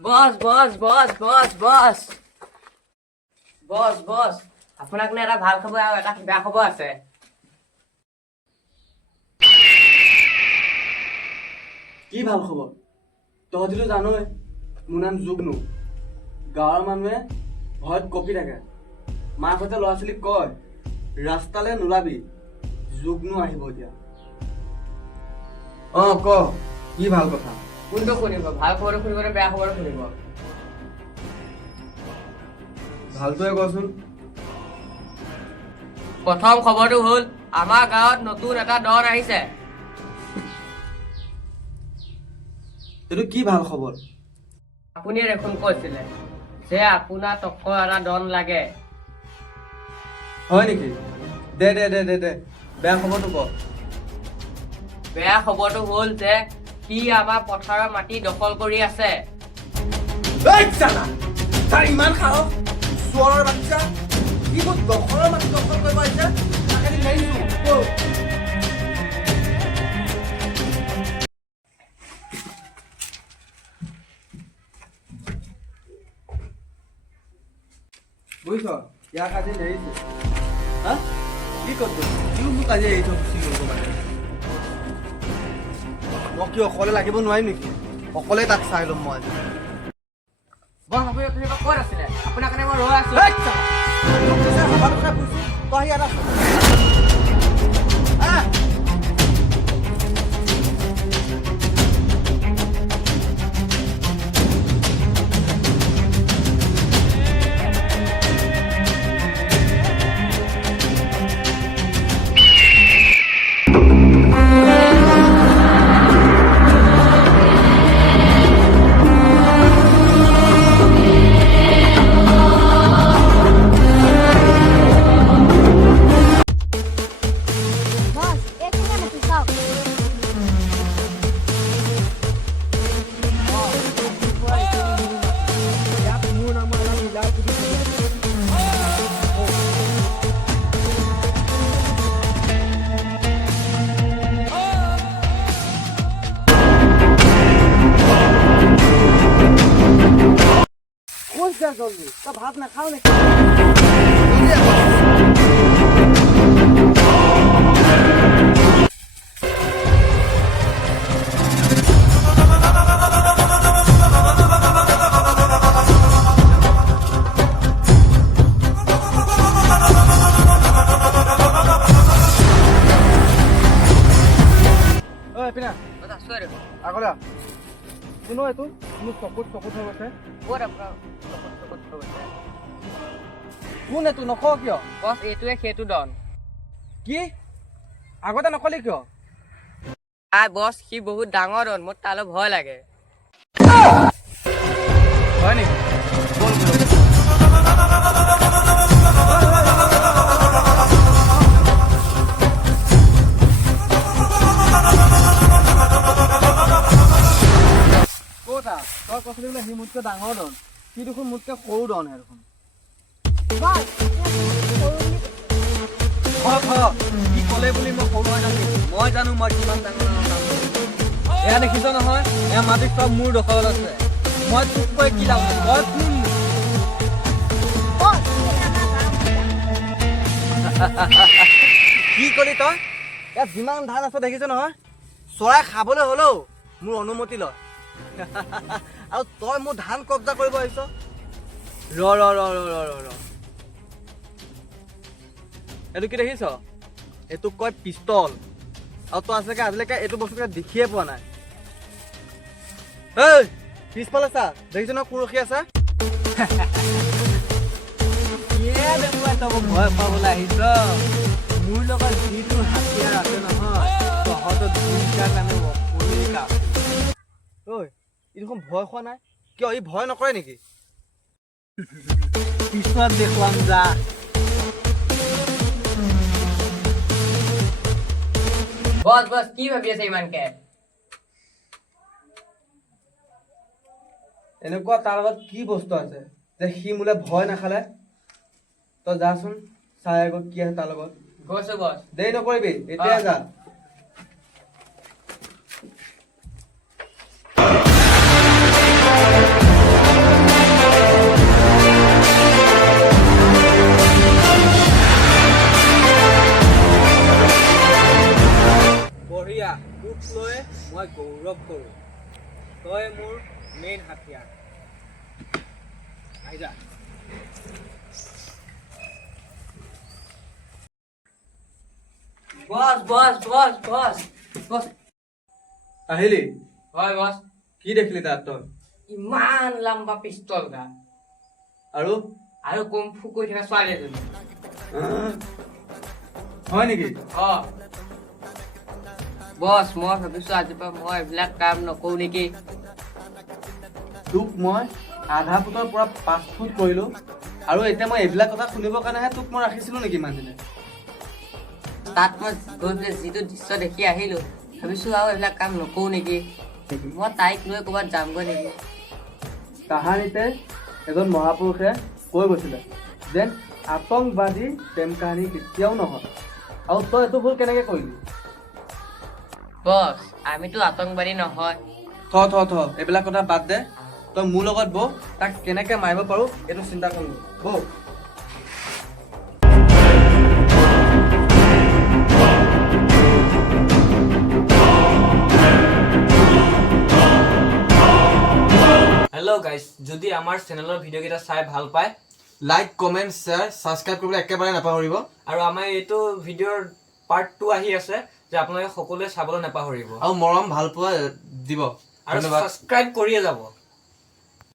বস বস বস বস বস বস বস আপোনাক নে এটা ভাল খবৰ আৰু এটা বেয়া খবৰ আছে। কি ভাল খবৰ? তহঁতিতো জানই মোৰ নাম যুগ্নু। গাঁৱৰ মানুহে ভয়ত কঁপি থাকে। মাকহঁতে ল'ৰা ছোৱালীক কয় ৰাস্তালৈ নোলাবি, যুগ্নু আহিব এতিয়া। ক কি ভাল কথা? কোনটো শুনিব? ভাল খবৰটো শুনিব নে বেয়া খবৰটো শুনিব? ভালটোৱে কচোন। প্ৰথম খবৰটো হ'ল আমাৰ গাঁৱত নতুন এটা ডন আহিছে। এইটো কি ভাল খবৰ? আপুনি দেখোন কৈছিলে যে আপোনাৰ টক্কৰ এটা ডন লাগে। হয় নেকি? দে দে দে দে দে বেয়া খবৰটো ক। বেয়া খবৰটো হ'ল যে সি আমাৰ পথাৰৰ মাটি দখল কৰি আছে। তাৰ ইমান সাহস! চোৰৰ বাচ্চা! সি মোক দখলৰ মাটি দখল কৰিব আহিছে। তাকে দেখিছো। বুজিছ, ইয়াক আজি এৰিছে। হা? কি কৰিব? সিও মোক আজি এৰি থৈ গুচি গ'ল মানে। মই কি অকলে লাগিব নোৱাৰিম নেকি? অকলে তাক চাই ল'ম মই আজি। বস আপুনি অথনিৰ পৰা ক'ত আছিলে? আপোনাৰ কাৰণে মই ৰৈ আছো। তই ইয়াত আছ। বস এখানে নাকি সব জলদি তই ভাত নাখাও নেকি? পিনা আছো আৰু। আগলে শুনো, এইটো মোৰ চকুত হৈ গৈছে। ক'ত আপোনাৰ চকুত গৈছে? কোন এইটো নক কিয়? বস এইটোৱে সেইটো ডন। কি আগতে নকলি কিয়? বস সি বহুত ডাঙৰ ডন, মোৰ তালৈ ভয় লাগে। হয় নেকি? বল বল। তই কৈছিলি বোলে সি মোতকৈ ডাঙৰ ডন, সি দেখোন মোতকৈ সৰু ডন হে দেখোন। বস কি ক'লে বুলি মই সৰু হয় নাকি? মই জানো মই কিমান ডাঙৰ এয়া দেখিছ নহয়, এয়া মাটি চব মোৰ দখলত আছে। মই তোক কৈ কি লাভ? তই কোন? বস কি কলি তই? ইয়াত যিমান ধান আছে দেখিছ নহয়, চৰাই খাবলৈ হ'লেও মোৰ অনুমতি লয়। আৰু তই মোৰ ধান কব্জা কৰিব আহিছ? ৰ এইটো কি দেখিছ? এইটোক কয় পিষ্টল। আৰু তই আছেগে আজিলৈকে এইটো বস্তুকে দেখিয়ে পোৱা নাই। এই পিছফালে চা, দেখিছ নহয় কোৰ ৰখি আছে? ভয় খুৱাবলৈ আহিছ? মোৰ লগত যিটো হাতিয়াৰ আছে নহয়, তহঁতৰ দুইটাৰ কাৰণে অকলেই কাম। ঐ ই দেখোন ভয় খোৱা নাই কিয়? ই ভয় নকৰে নেকি? পিছত দেখুৱাম যা। বস বস কি ভাবি আছে ইমানকে? এনেকুৱা তাৰ লগত কি বস্তু আছে যে সি মোলে ভয় নাখালে? তই যাচোন চাই আগত কি আছে তাৰ লগত। গৈছো বস। দেৰি নকৰিবি, এতিয়া যা। তই মোৰ মেইন হাতিয়াৰ আহি যা বস বস বস বস বস আহিলি হয় বস কি দেখিলি তাত তই ইমান লম্বা পিস্তল গা আৰু আৰু কুমফু কৰি থকা ছোৱালী এজনী হয় নেকি অ বস মই ভাবিছো আজিৰ পৰা মই এইবিলাক কাম নকৰো নেকি তোক মই আধা ফুটৰ পৰা 5 ফুট কৰিলো আৰু এতিয়া মই এইবিলাক কথা শুনিবৰ কাৰণেহে তোক মই ৰাখিছিলো নেকি ইমান দিনে তাত মই গৈ পেলাই যিটো দৃশ্য দেখি আহিলো ভাবিছো আৰু এইবিলাক কাম নকৰো নেকি মই তাইক লৈ ক'ৰবাত যামগৈ নেকি কাহানীতে এজন মহাপুৰুষে কৈ গৈছিলে যেন আতংকবাদী প্ৰেম কাহিনী কেতিয়াও নহয় আৰু তই এইটো ভুল কেনেকে কৰিলি বস আমিতো আতংকবাদী নহয় থ এইবিলাক কথা বাদ দে তই মোৰ লগত বহ তাক কেনেকে মাৰিব পাৰো এইটো চিন্তা কৰিবি বহ হেল্ল' গাইজ যদি আমাৰ চেনেলৰ ভিডিঅ'কেইটা চাই ভাল পায় লাইক কমেণ্ট শ্বেয়াৰ ছাবস্ক্ৰাইব কৰিবলৈ একেবাৰে নাপাহৰিব আৰু আমাৰ এইটো ভিডিঅ'ৰ পাৰ্ট 2 আহি আছে যে আপোনালোকে সকলোৱে চাবলৈ নাপাহৰিব আৰু মৰম ভাল পোৱা দিব আৰু ছাবস্ক্ৰাইব কৰিয়ে যাব